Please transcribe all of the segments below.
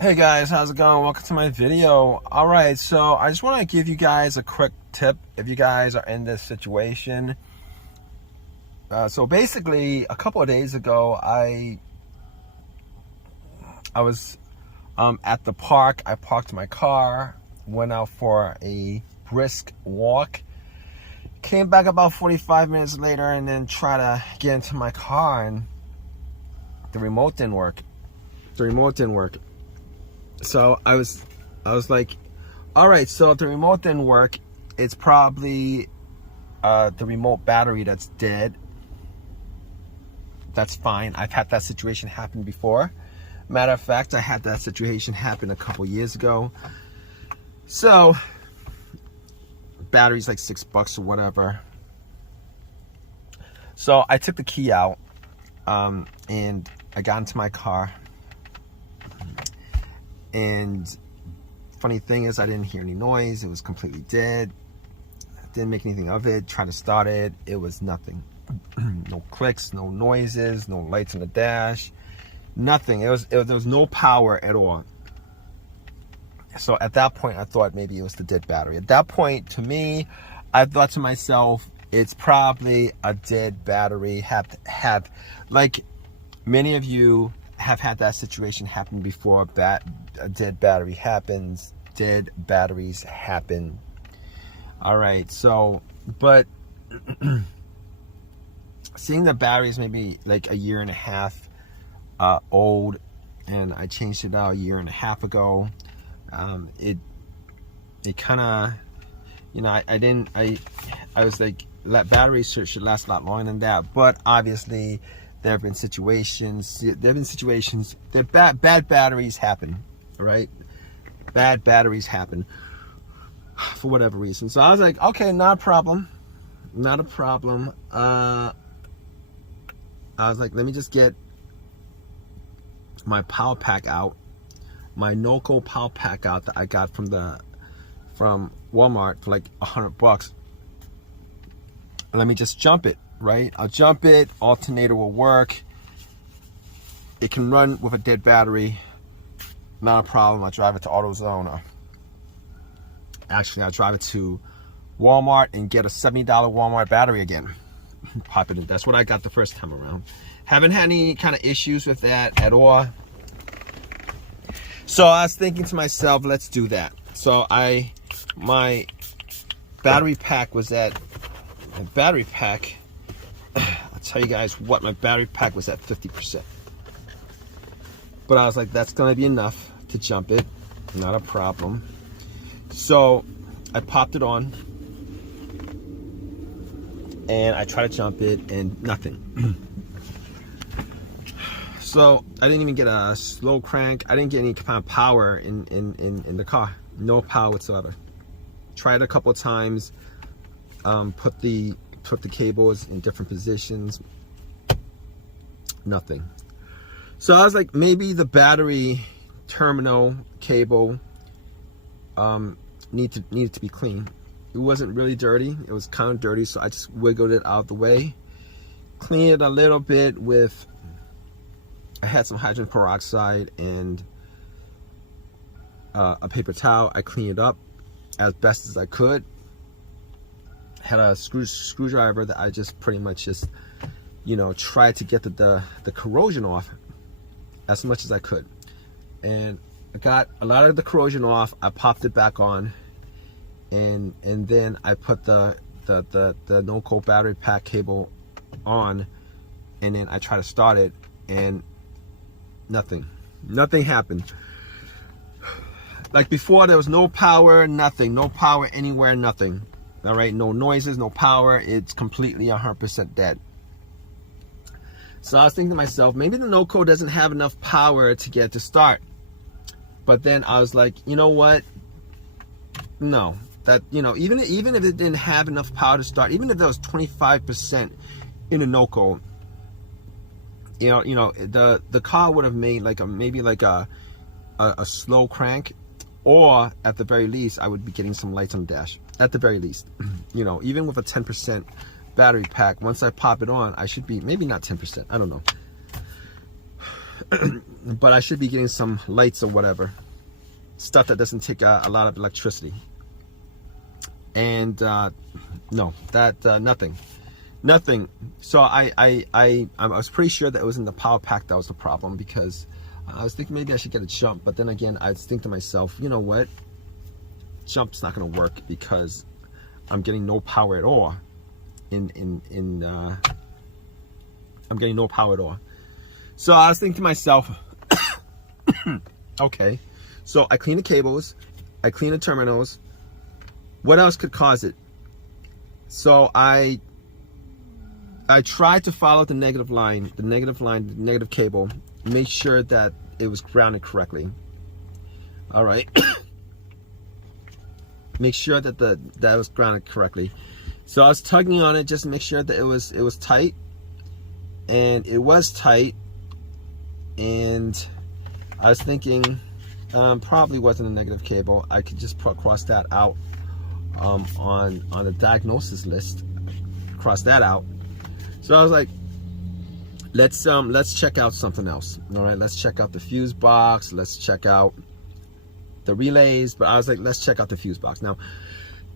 Hey guys, how's it going? Welcome to my video. Alright, so I just want to give you guys a quick tip if you guys are in this situation. So basically, a couple of days ago, I was at the park. I parked my car, went out for a brisk walk, came back about 45 minutes later, and then tried to get into my car, and the remote didn't work. So I was like, all right, so if the remote didn't work, it's probably the remote battery that's dead. That's fine. I've had that situation happen before. Matter of fact, I had that situation happen a couple years ago. So battery's like $6 or whatever. So I took the key out and I got into my car. And funny thing is, I didn't hear any noise. It was completely dead. Didn't make anything of it. Tried to start it. It was nothing. No clicks, no noises, no lights on the dash, nothing. There was no power at all. So at that point, I thought maybe it was the dead battery. At that point, to me, I thought to myself, it's probably a dead battery. Have like many of you have had that situation happen before. A dead battery happens. Dead batteries happen. All right, so, but seeing the batteries maybe like a year and a half old, and I changed it out a year and a half ago. It kind of, you know, I was like, batteries should last a lot longer than that. But obviously, there have been situations. That bad batteries happen. All right, bad batteries happen for whatever reason. So I was like, okay, not a problem. I was like, let me just get my power pack out, my Norco power pack out that I got from Walmart for like $100. Let me just jump it, right? I'll jump it. Alternator will work. It can run with a dead battery. Not a problem. I'll drive it to AutoZone. Actually, I'll drive it to Walmart and get a $70 Walmart battery again. Pop it in. That's what I got the first time around. Haven't had any kind of issues with that at all. So I was thinking to myself, let's do that. So my battery pack was at, I'll tell you guys what, my battery pack was at 50%. But I was like, that's gonna be enough to jump it, not a problem. So I popped it on and I tried to jump it and nothing. So I didn't even get a slow crank. I didn't get any kind of power in the car. No power whatsoever. Tried a couple of times, put the cables in different positions. Nothing. So I was like, maybe the battery terminal cable needed to be clean. It wasn't really dirty. It was kind of dirty, so I just wiggled it out of the way. Cleaned it a little bit with, I had some hydrogen peroxide and a paper towel. I cleaned it up as best as I could. Had a screwdriver that I just pretty much just, you know, tried to get the corrosion off as much as I could. And I got a lot of the corrosion off. I popped it back on, and then I put the Norco battery pack cable on, and then I tried to start it, and nothing happened. Like before, there was no power, nothing, no power anywhere, nothing. All right, no noises, no power. It's completely 100% dead. So I was thinking to myself, maybe the Norco doesn't have enough power to get to start. But then I was like, you know what? No, that, you know, even if it didn't have enough power to start, even if there was 25% in a Norco, you know, the car would have made like maybe a slow crank, or at the very least, I would be getting some lights on the dash. At the very least, you know, even with a 10% battery pack, once I pop it on, I should be, maybe not 10%, I don't know. but I should be getting some lights or whatever, stuff that doesn't take a lot of electricity. And no, that nothing. So I was pretty sure that it was in the power pack that was the problem, because I was thinking maybe I should get a jump, but then again I think to myself, you know what, jump's not going to work because I'm getting no power at all. I'm getting no power at all. So I was thinking to myself, okay, so I clean the cables, I clean the terminals. What else could cause it? So I tried to follow the negative cable, make sure that it was grounded correctly. All right. Make sure that that was grounded correctly. So I was tugging on it just to make sure that it was tight, and it was tight. And I was thinking, probably wasn't a negative cable. I could just cross that out on the diagnosis list. Cross that out. So I was like, let's check out something else. All right, let's check out the fuse box. Let's check out the relays. But I was like, let's check out the fuse box. Now,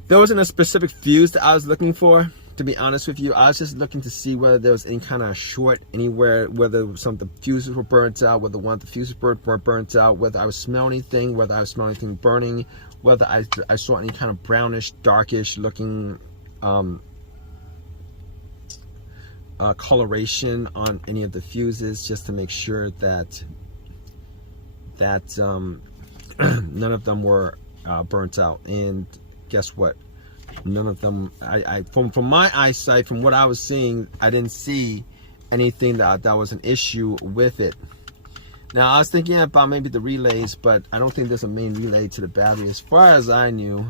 there wasn't a specific fuse that I was looking for, to be honest with you. I was just looking to see whether there was any kind of short anywhere, whether some of the fuses were burnt out, whether one of the fuses were burnt out, whether I was smelling anything, whether I was smelling anything burning, whether I saw any kind of brownish, darkish looking coloration on any of the fuses, just to make sure that none of them were burnt out. And guess what? None of them. From my eyesight, from what I was seeing, I didn't see anything that was an issue with it. Now I was thinking about maybe the relays, but I don't think there's a main relay to the battery. As far as I knew,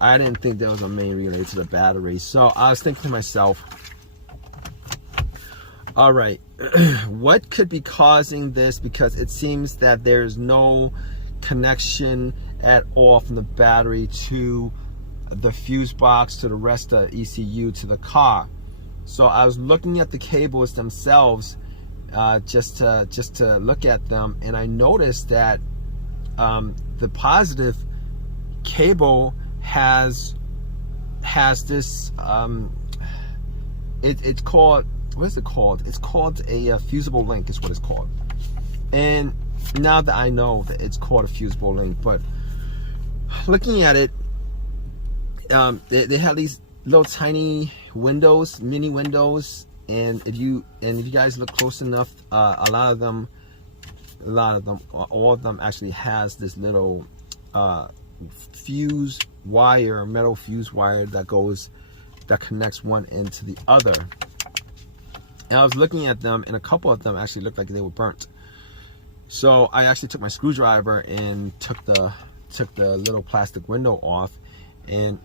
I didn't think there was a main relay to the battery. So I was thinking to myself, all right, what could be causing this? Because it seems that there's no connection at all from the battery to the fuse box, to the rest of ECU, to the car. So I was looking at the cables themselves, just to look at them, and I noticed that the positive cable has this it's called, what is it called? It's called a fusible link is what it's called. And now that I know that it's called a fusible link, but looking at it, they have these little tiny windows, mini windows, and if you guys look close enough, all of them actually has this little fuse wire, metal fuse wire that connects one end to the other. And I was looking at them, and a couple of them actually looked like they were burnt. So I actually took my screwdriver and took the little plastic window off, and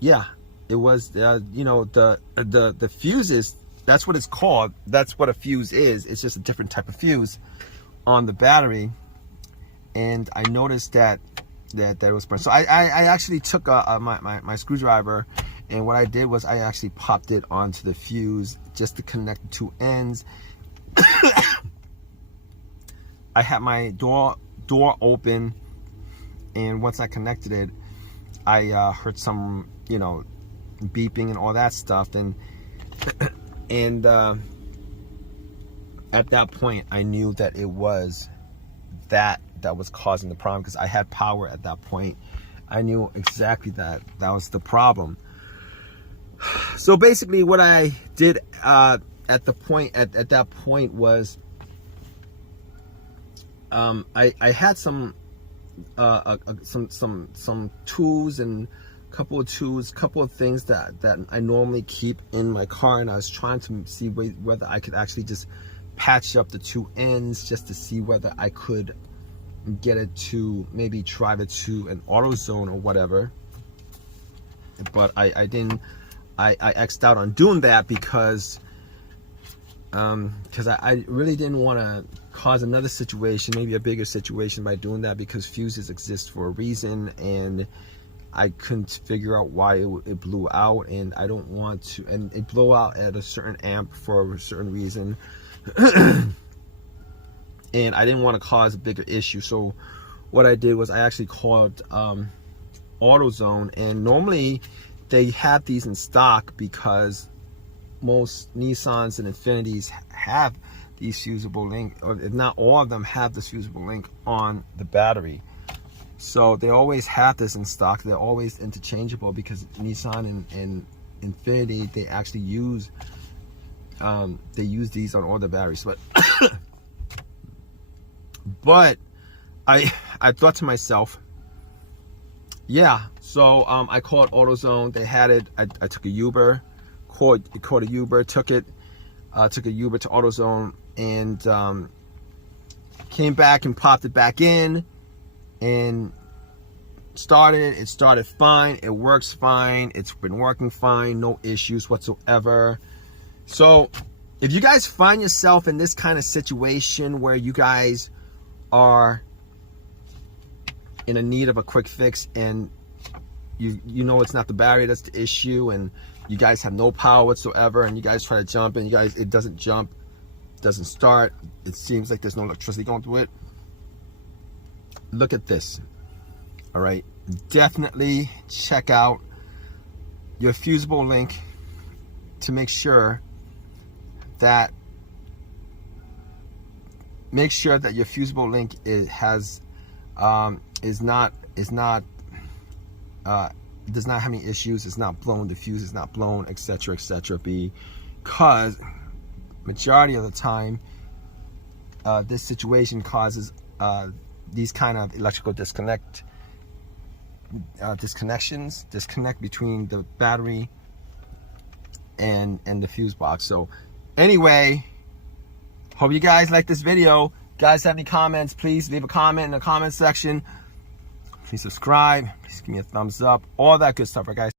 yeah, it was you know, the fuses, that's what it's called. That's what a fuse is. It's just a different type of fuse on the battery. And I noticed that was burnt. So I actually took my screwdriver, and what I did was I actually popped it onto the fuse just to connect the two ends. I had my door open, and once I connected it, I heard some, you know, beeping and all that stuff, and at that point I knew that it was that was causing the problem, because I had power at that point. I knew exactly that was the problem. So basically what I did at that point was I had some tools, and couple of things that I normally keep in my car, and I was trying to see whether I could actually just patch up the two ends, just to see whether I could get it to maybe drive it to an AutoZone or whatever. But I didn't. I X'd out on doing that because I really didn't want to cause another situation, maybe a bigger situation, by doing that, because fuses exist for a reason, and I couldn't figure out why it blew out, and I don't want to. And it blew out at a certain amp for a certain reason. and I didn't want to cause a bigger issue. So what I did was I actually called AutoZone, and normally they have these in stock because most Nissans and Infinitis have these fusible link, or if not all of them have this fusible link on the battery. So they always have this in stock. They're always interchangeable because Nissan and Infiniti, they actually use these on all the batteries. But I thought to myself, yeah. So I called AutoZone. They had it. I took a Uber, called a Uber, took a Uber to AutoZone, and came back and popped it back in and started. It started fine. It works fine. It's been working fine. No issues whatsoever. So if you guys find yourself in this kind of situation where you guys are in a need of a quick fix, and you know it's not the battery that's the issue, and you guys have no power whatsoever, and you guys try to jump and it doesn't jump, doesn't start, it seems like there's no electricity going through it, look at this. All right, definitely check out your fusible link to make sure that your fusible link does not have any issues. It's not blown, the fuse is not blown, etc., etc. Because majority of the time this situation causes these kind of electrical disconnect between the battery and the fuse box. So anyway, hope you guys like this video. Guys, have any comments, please leave a comment in the comment section. Please subscribe, please give me a thumbs up, all that good stuff, right guys?